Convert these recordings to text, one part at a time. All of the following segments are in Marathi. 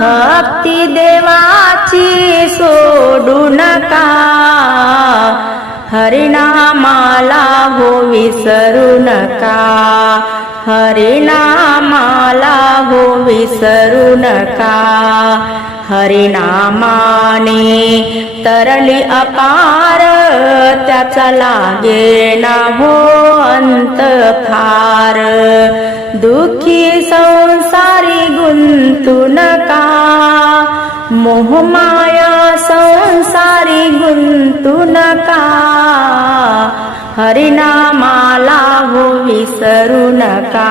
भक्ती देवाची सोडू नका. हरिनामाला हो विसरू नका. हरिनामाला हो विसरू नका. हरिनामाने तरली अपार त्याचा लागे ना हो अंत फार दुःखी संस गुंतू नका. मोहमाया संसारी गुंतू नका. हरिनामाला हो विसरू नका.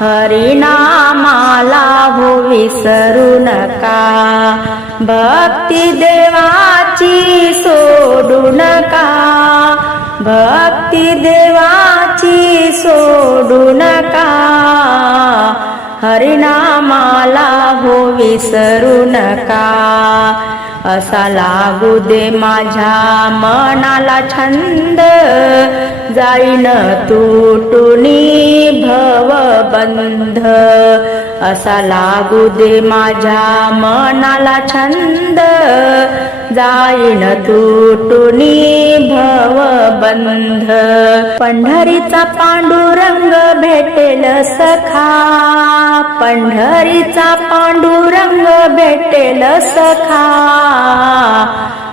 हरिनामाला हो विसरू नका. भक्ती देवाची सोडू नका. भक्ती देवाची सोडू नका. हरिनामाला हो विसरू नका. असा लागू दे माझ्या मनाला छंद. जाईन तुटुनी भव बंध असा लागू दे माझ्या मनाला छंद. जाईन तुटुनी भव बंध. पंढरीचा पांडुरंग भेटेल सखा. पंढरीचा पांडुरंग भेटेल सखा.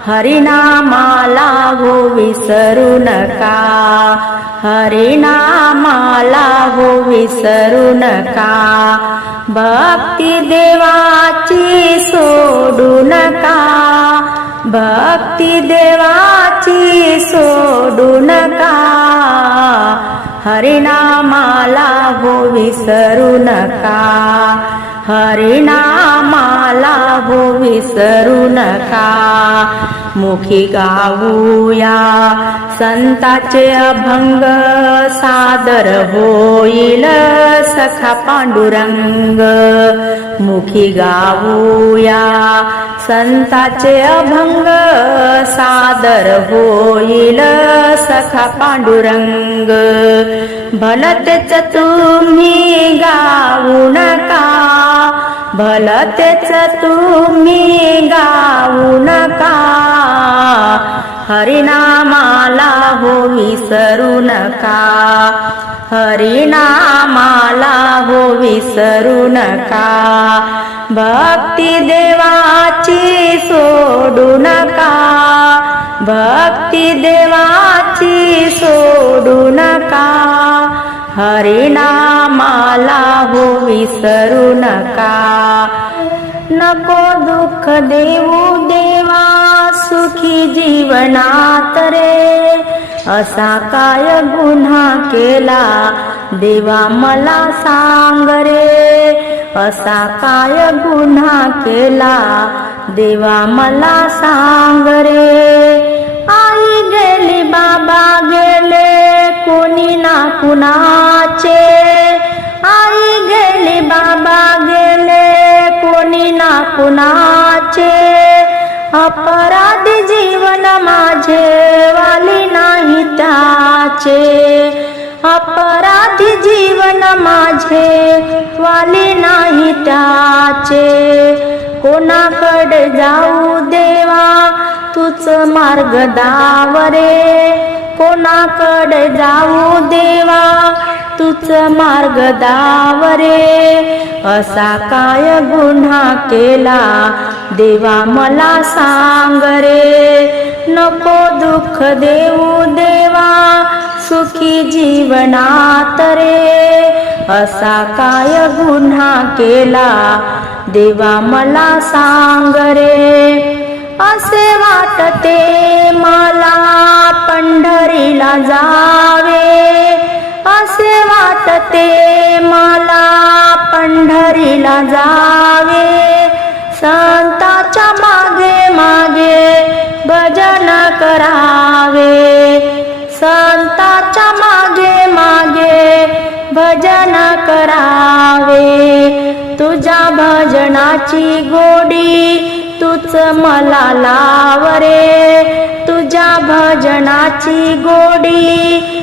हरिनामाला हो विसरू नका. हरिनामाला हो विसरू नका. भक्ती देवाची सोडू नका. भक्ती देवाची सोडू नका. हरिनामाला हो विसरू नका. हरिनामाला हो विसरू नका. मुखी गाऊया संताचे अभंग सादर होईल सखा पांडुरंग. मुखी गाऊया संताचे अभंग सादर होईल सखा पांडुरंग. भलतेच तुम्ही गा भलतेच तुम्ही गाऊ नका. हरिनामाला हो विसरू नका. हरिनामाला हो विसरू नका. भक्ती देवाची सोडू नका. भक्ती देवाची सोडू नका. हरिनामाला हो विसरू नका नको दुःख देऊ देवा सुखी जीवनात रे असा काय गुन्हा केला देवा मला सांग रे असा काय गुन्हा केला देवा मला सांग रे आई गेली बाबा गेले कोणी ना कुणाचे आई गेले बाबा गेले कोणी ना कुणाचे? अपराधी जीवन माझे वाली नाही त्याचे. अपराधी जीवन माझे वाली नाही त्याचे. कोणाकडे जाऊ देवा तूच मार्ग दावरे. कोणाकडे जाऊ देवा तुझ मार्ग दावरे असा काय गुन्हा केला? देवा मला सांग रे नको दुःख देऊ देवा सुखी जीवनात रे. असा काय गुन्हा केला? देवा मला सांग रे असे वाटते मला पंढरीला जावे. असे वाटते मला पंढरीला जावे. संताच्या मागे मागे भजन करावे. संताच्या मागे मागे भजन करावे. तुझ्या भजनाची गोडी तूच मला लावरे. तुझ्या भजनाची गोडी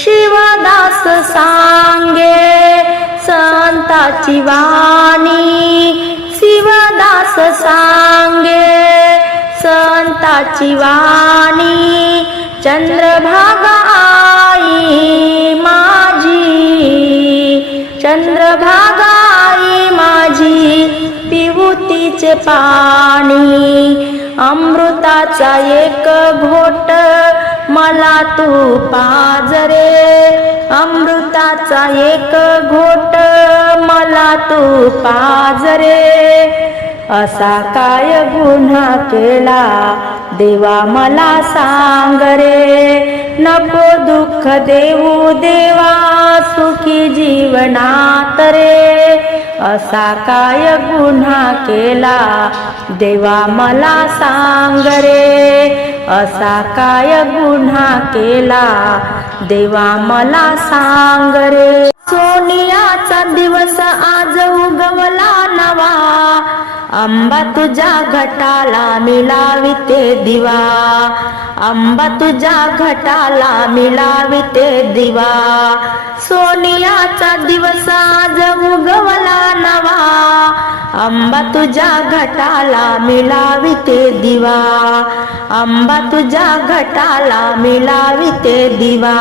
शिवदास सांगे संताची वाणी. शिवदास सांगे संताची वाणी. चंद्रभागा आई माझी चंद्रभागा आई माझी पिवुतीचे पाणी. अमृताचा एक घोट मला तू पाजरे अमृताचा एक घोट मला तू पाजरे असा काय गुन्हा केला? देवा मला सांग रे. नको दुःख देऊ देवा सुखी जीवनात रे. असा काय गुन्हा केला? देवा मला सांग रे. असा काय गुन्हा केला? देवा मला सांग रे. सोनियाचा दिवस आज उगवला नवा. आंबा तुझ्या घटाला मिलाविते दिवा. आंबा तुझ्या घटाला मिलाविते दिवा. सोनियाचा दिवस आज आंबा तुझ्या घटाला मिलाविते दिवा. आंबा तुझ्या घटाला मिलाविते दिवा.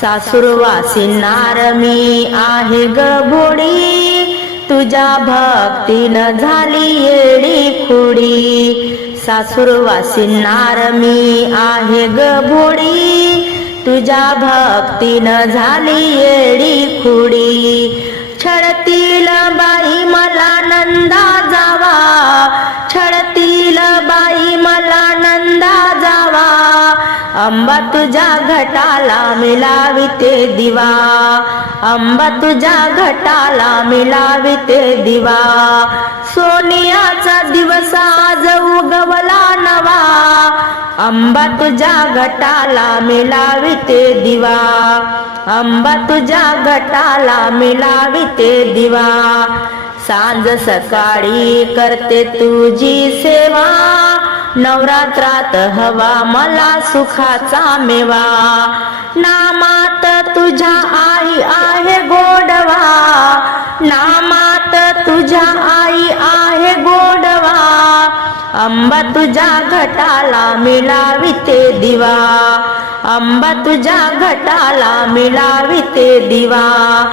सासुरवासी नार मी आहे ग भोडी तुझ्या भक्तीनं झाली येडी खुडी. सासुरवासी नार मी आहे ग भोडी तुझ्या भक्तीनं झाली येडी खुडी. छळतील बाई मला नंदा जावा. अंबा तुझ्या घटाला मिलाविते दिवा. अंबा तुझ्या घटाला मिलाविते दिवा. सोनियाचा दिवस आज उगवला नवा. अंबा तुझ्या घटाला मिलाविते दिवा. अंबा तुझ्या घटाला मिलाविते दिवा. सांज सकाळी करते तुझी सेवा. नवरात्रात हवा मला सुखाचा मेवा. नामात तुझ्या आई आहे गोडवा. नामात तुझ्या आई आहे गोडवा. अंबा तुझ्या घटाला मिळाविते दिवा. अंबा तुझ्या घटाला मिळाविते दिवा.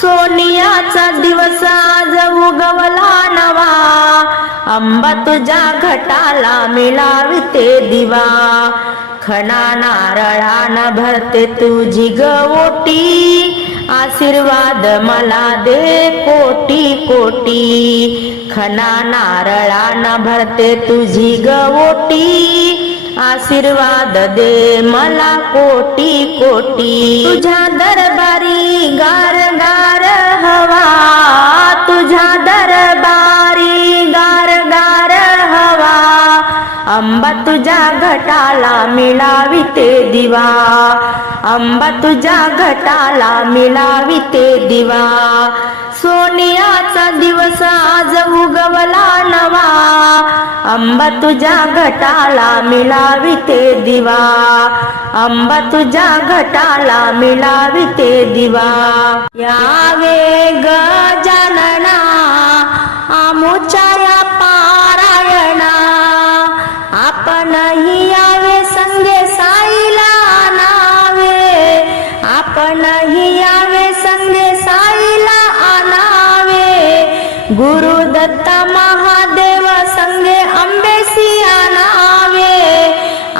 सोनियाचा दिवस आज उगवला नवा. अंबा तुझ्या घटाला मिलाविते दिवा. खणा नारळान भरते तुझी गवोटी आशीर्वाद मला दे कोटी कोटी. खणा नारळान भरते तुझी गवोटी आशीर्वाद दे मला कोटी कोटी. तुझ्या दरबारी गार गार हवा. तुझ्या दरबारी गार गार हवा. अंबा तुझ्या घटाला मिळाविते दिवा. अंबा तुझ्या घटाला मिळाविते दिवा. सोनियाचा दिवस आज उगवला नवा. अंबा तुझ्या घटाला मिळाविते दिवा. अंबा तुझ्या घटाला मिळाविते दिवा. यावे ग आमुच्या गुरुदत्त महादेव सङ्गे अम्बे आनावे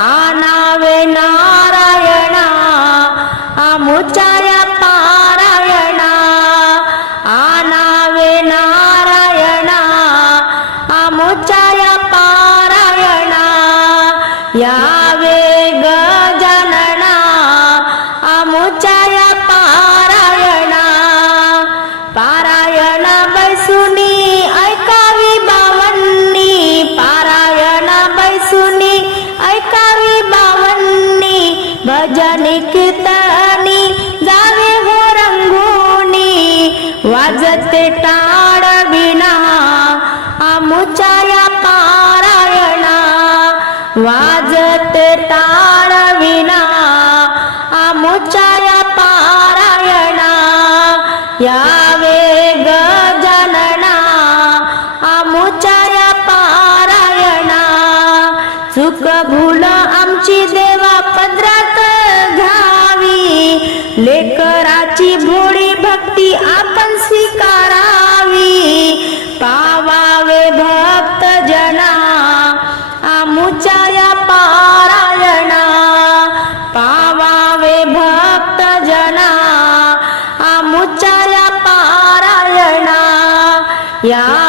आनावे नारायणा अमुचाय पारायणा आना वे नारायणा अमुचय पारायणा यावे ग टाळविना आमुच्या पारायणा. वाजते टाळविना आमुच्या पारायणा. यावे गजानना आमुच्या पारायणा. चुकभू यावे